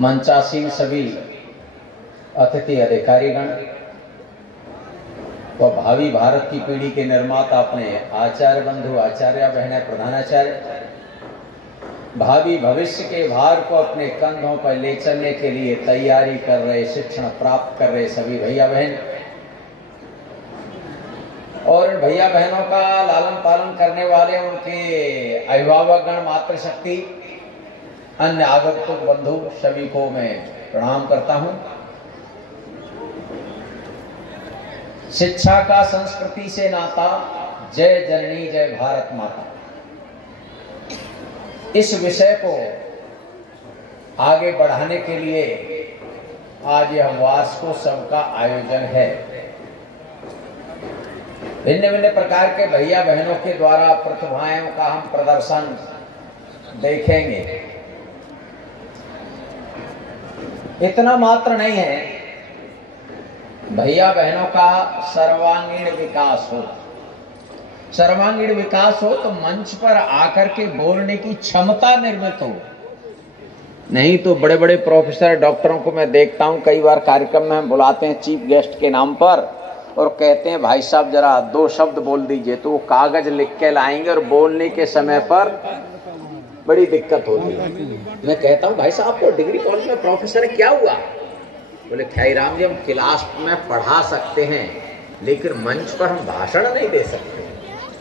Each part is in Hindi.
मंचासीन सभी अतिथि अधिकारीगण व भावी भारत की पीढ़ी के निर्माता अपने आचार्य बंधु, आचार्य बहनें, प्रधानाचार्य, भावी भविष्य के भार को अपने कंधों पर ले चलने के लिए तैयारी कर रहे, शिक्षण प्राप्त कर रहे सभी भैया बहन और इन भैया बहनों का लालन पालन करने वाले उनके अभिभावकगण, मातृशक्ति, अन्य आगंतुक बंधु सभी को मैं प्रणाम करता हूं। शिक्षा का संस्कृति से नाता, जय जननी जय भारत माता, इस विषय को आगे बढ़ाने के लिए आज यह वार्षिकोत्सव का आयोजन है। भिन्न भिन्न प्रकार के भैया बहनों के द्वारा प्रतिभाओं का हम प्रदर्शन देखेंगे। इतना मात्र नहीं है, भैया बहनों का सर्वांगीण विकास हो। सर्वांगीण विकास हो तो मंच पर आकर के बोलने की क्षमता निर्मित हो। नहीं तो बड़े बड़े प्रोफेसर, डॉक्टरों को मैं देखता हूं, कई बार कार्यक्रम में हम बुलाते हैं चीफ गेस्ट के नाम पर और कहते हैं भाई साहब जरा 2 शब्द बोल दीजिए, तो वो कागज लिख के लाएंगे और बोलने के समय पर बड़ी दिक्कत होती है। मैं कहता हूं भाई साहब आपको डिग्री कॉलेज में प्रोफेसर क्या हुआ? बोले ख्याईराम जी हम क्लास में पढ़ा सकते हैं लेकिन मंच पर हम भाषण नहीं दे सकते।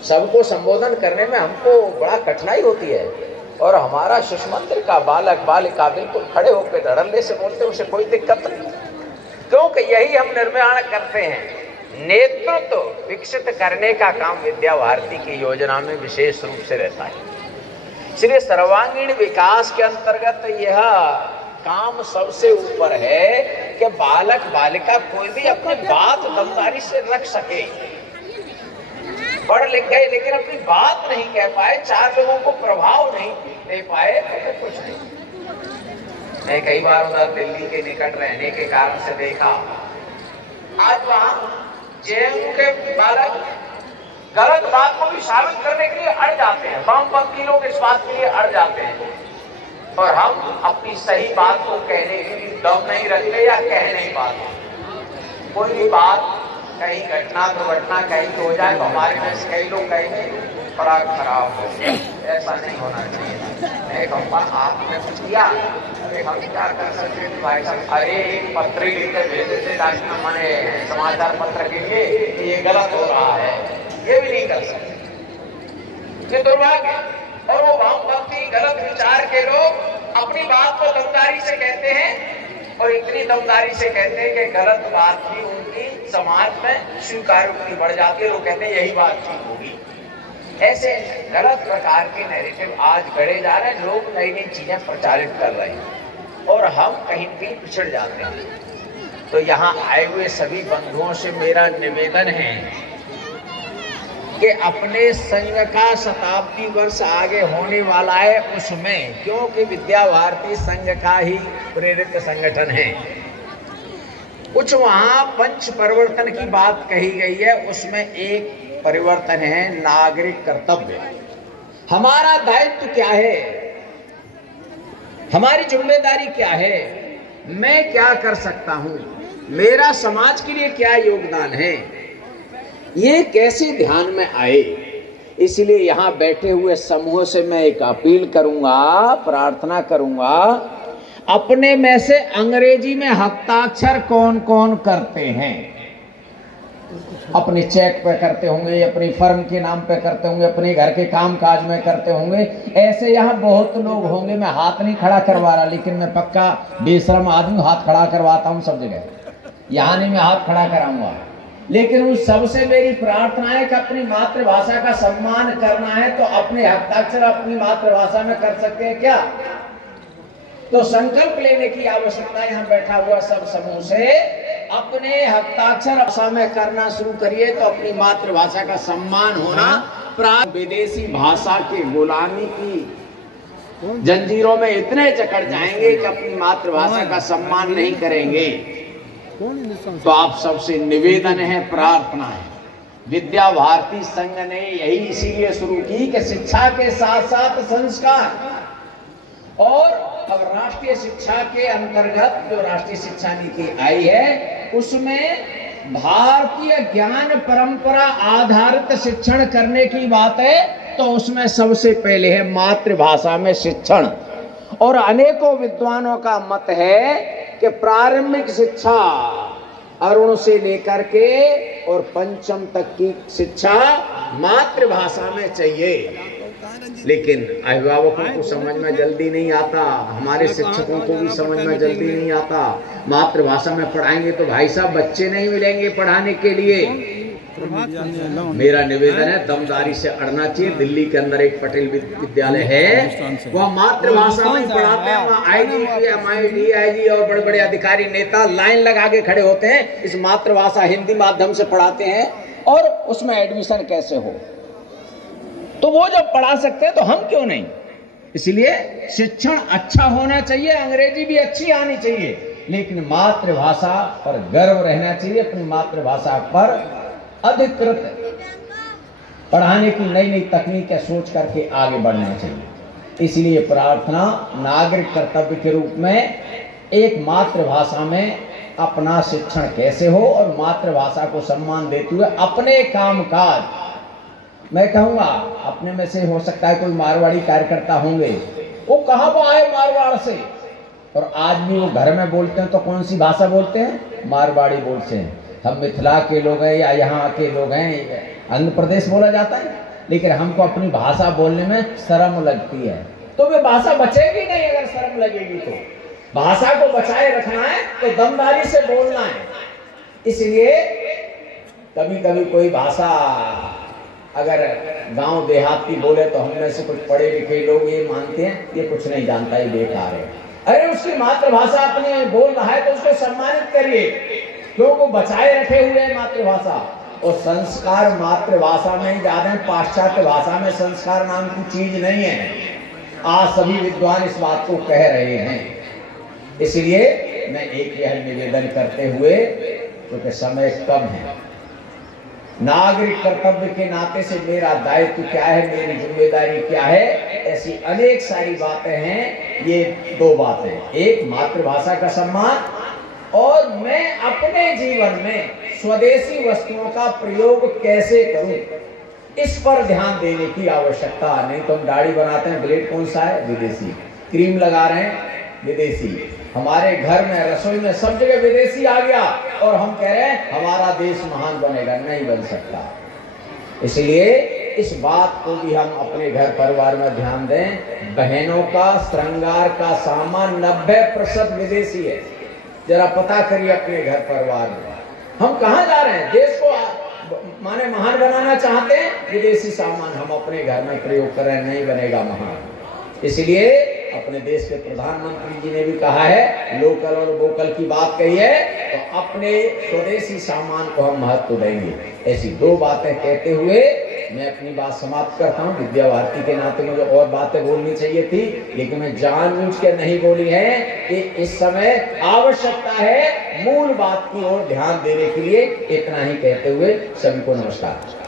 सबको संबोधन करने में हमको बड़ा कठिनाई होती है और हमारा शिशु मंदिर का बालक बालिका बिल्कुल खड़े होकर धड़ल्ले से बोलते, उसे कोई दिक्कत नहीं, क्योंकि यही हम निर्माण करते हैं। नेतृत्व विकसित करने का काम विद्या भारती की योजना में विशेष रूप से रहता है। इसलिए सर्वांगीण विकास के अंतर्गत यह काम सबसे ऊपर है कि बालक बालिका कोई भी अपनी बात दमदारी से रख सके। पढ़ लिख गए लेकिन अपनी बात नहीं कह पाए, 4 लोगों को प्रभाव नहीं दे पाए तो कुछ नहीं। मैं कई बार उधर दिल्ली के निकट रहने के कारण से देखा, आज वहां जेएनयू के बालक गलत बात को भी साबित करने के लिए अड़ जाते हैं, वामपंथी लोग इस बात के लिए अड़ जाते हैं और हम अपनी सही बात को कहने के लिए दम नहीं रखते या कह नहीं पाते। कोई भी बात, कहीं घटना दुर्घटना कहीं तो हो जाए तो हमारे में से कई लोग कहेंगे पराग खराब हो, ऐसा नहीं होना चाहिए। मैं कहूँगा आपने कुछ किया, अरे हम क्या कर सकते हैं भाई साहब? अरे एक पत्र लिख कर भेज देते ताकि मैंने समाचार पत्र के लिए ये गलत हो रहा है, ये भी नहीं कर सकते। ये दुर्भाग्य। और वो वामपंथी गलत विचार के लोग अपनी बात को दमदारी से कहते हैं और इतनी दमदारी से कहते हैं कि गलत बात भी उनकी समाज में स्वीकार्यता बढ़ जाती है। लोग कहते हैं यही बात ठीक होगी। ऐसे गलत प्रकार के नैरेटिव आज गढ़े जा रहे हैं, लोग नई नई चीजें प्रचारित कर रहे हैं और हम कहीं भी पिछड़ जाते हैं। तो यहाँ आए हुए सभी बंधुओं से मेरा निवेदन है कि अपने संघ का शताब्दी वर्ष आगे होने वाला है उसमें, क्योंकि विद्या भारती संघ का ही प्रेरित संगठन है, कुछ वहां पंच परिवर्तन की बात कही गई है। उसमें एक परिवर्तन है नागरिक कर्तव्य। हमारा दायित्व क्या है, हमारी जिम्मेदारी क्या है, मैं क्या कर सकता हूं, मेरा समाज के लिए क्या योगदान है, ये कैसे ध्यान में आए। इसलिए यहाँ बैठे हुए समूह से मैं एक अपील करूंगा, प्रार्थना करूंगा, अपने में से अंग्रेजी में हस्ताक्षर कौन कौन करते हैं? अपने चेक पे करते होंगे, अपनी फर्म के नाम पे करते होंगे, अपने घर के काम काज में करते होंगे। ऐसे यहाँ बहुत लोग होंगे। मैं हाथ नहीं खड़ा करवा रहा, लेकिन मैं पक्का बेशरम आदमी, हाथ खड़ा करवाता हूँ सब जगह। यहाँ नहीं मैं हाथ खड़ा कराऊंगा, लेकिन उन सबसे मेरी प्रार्थना है कि अपनी मातृभाषा का सम्मान करना है तो अपने हस्ताक्षर अपनी मातृभाषा में कर सकते हैं क्या? तो संकल्प लेने की आवश्यकता यहाँ बैठा हुआ सब समूह से, अपने हस्ताक्षर भाषा में करना शुरू करिए तो अपनी मातृभाषा का सम्मान होना। विदेशी भाषा के गुलामी की जंजीरों में इतने जकड़ जाएंगे कि अपनी मातृभाषा का सम्मान नहीं करेंगे। तो आप सबसे निवेदन है, प्रार्थना है, विद्या भारती संघ ने यही इसीलिए शुरू की कि शिक्षा के साथ साथ संस्कार और अब राष्ट्रीय शिक्षा के अंतर्गत जो राष्ट्रीय शिक्षा नीति आई है उसमें भारतीय ज्ञान परंपरा आधारित शिक्षण करने की बात है, तो उसमें सबसे पहले है मातृभाषा में शिक्षण। और अनेकों विद्वानों का मत है कि प्रारंभिक शिक्षा अरुण से लेकर के और पंचम तक की शिक्षा मातृभाषा में चाहिए। लेकिन अभिभावकों को समझ में जल्दी नहीं आता, हमारे शिक्षकों को भी समझ में जल्दी नहीं आता। मातृभाषा में पढ़ाएंगे तो भाई साहब बच्चे नहीं मिलेंगे पढ़ाने के लिए। मेरा निवेदन है दमदारी से अड़ना चाहिए। दिल्ली के अंदर एक पटेल विद्यालय है, वह मातृभाषा में पढ़ाते हैं। वहाँ आईजी, MID, DIG और बड़े बड़े अधिकारी नेता लाइन लगा के खड़े होते हैं, इस मातृभाषा हिंदी माध्यम से पढ़ाते हैं और उसमें एडमिशन कैसे हो। तो वो जब पढ़ा सकते हैं तो हम क्यों नहीं। इसलिए शिक्षण अच्छा होना चाहिए, अंग्रेजी भी अच्छी आनी चाहिए, लेकिन मातृभाषा पर गर्व रहना चाहिए। अपनी मातृभाषा पर अधिकृत पढ़ाने की नई नई तकनीकें सोच करके आगे बढ़ना चाहिए। इसलिए प्रार्थना नागरिक कर्तव्य के रूप में एक मातृभाषा में अपना शिक्षण कैसे हो और मातृभाषा को सम्मान देते हुए अपने कामकाज, मैं कहूंगा अपने में से हो सकता है कोई मारवाड़ी कार्यकर्ता होंगे, वो कहां पर आए मारवाड़ से, और आज भी वो घर में बोलते हैं तो कौन सी भाषा बोलते हैं, मारवाड़ी बोलते हैं। हम मिथिला के लोग हैं या यहाँ के लोग हैं, आंध्र प्रदेश बोला जाता है, लेकिन हमको अपनी भाषा बोलने में शर्म लगती है। तो वे भाषा बचेगी नहीं अगर शर्म लगेगी तो। भाषा को बचाए रखना है तो दमदारी से बोलना है। इसलिए कभी कभी कोई भाषा अगर गांव देहात की बोले तो हम में से कुछ पढ़े लिखे लोग ये मानते हैं ये कुछ नहीं जानता, ये बेकार है। अरे उसकी मातृभाषा अपने बोल रहा है तो उसको सम्मानित करिए, क्योंकि बचाए रखे हुए हैं मातृभाषा। और संस्कार मातृभाषा में ही ज्यादा है, पाश्चात्य भाषा में संस्कार नाम की चीज नहीं है। आज सभी विद्वान इस बात को कह रहे हैं। इसलिए मैं एक यह निवेदन करते हुए, क्योंकि समय कम है, नागरिक कर्तव्य के नाते से मेरा दायित्व क्या है, मेरी जिम्मेदारी क्या है, ऐसी अनेक सारी बातें हैं। ये दो बातें, एक मातृभाषा का सम्मान और मैं अपने जीवन में स्वदेशी वस्तुओं का प्रयोग कैसे करूं, इस पर ध्यान देने की आवश्यकता। नहीं तो हम दाढ़ी बनाते हैं, ब्लेड कौन सा है, विदेशी। क्रीम लगा रहे हैं, विदेशी। हमारे घर में रसोई में सब जगह विदेशी आ गया और हम कह रहे हैं हमारा देश महान बनेगा, नहीं बन सकता। इसलिए इस बात को भी हम अपने घर परिवार में ध्यान दें। बहनों का श्रृंगार का सामान 90% विदेशी है। जरा पता करिए अपने घर परिवार में, हम कहाँ जा रहे हैं। देश को माने महान बनाना चाहते हैं, विदेशी सामान हम अपने घर में प्रयोग कर रहे हैं, नहीं बनेगा महान। इसलिए अपने देश के प्रधानमंत्री जी ने भी कहा है, लोकल और वोकल की बात कही है, तो अपने स्वदेशी सामान को हम महत्व देंगे। ऐसी दो बातें कहते हुए मैं अपनी बात समाप्त करता हूँ। विद्या भारती के नाते मुझे और बातें बोलनी चाहिए थी, लेकिन मैं जानबूझ के नहीं बोली है कि इस समय आवश्यकता है मूल बात की ओर ध्यान देने के लिए। इतना ही कहते हुए सभी को नमस्कार।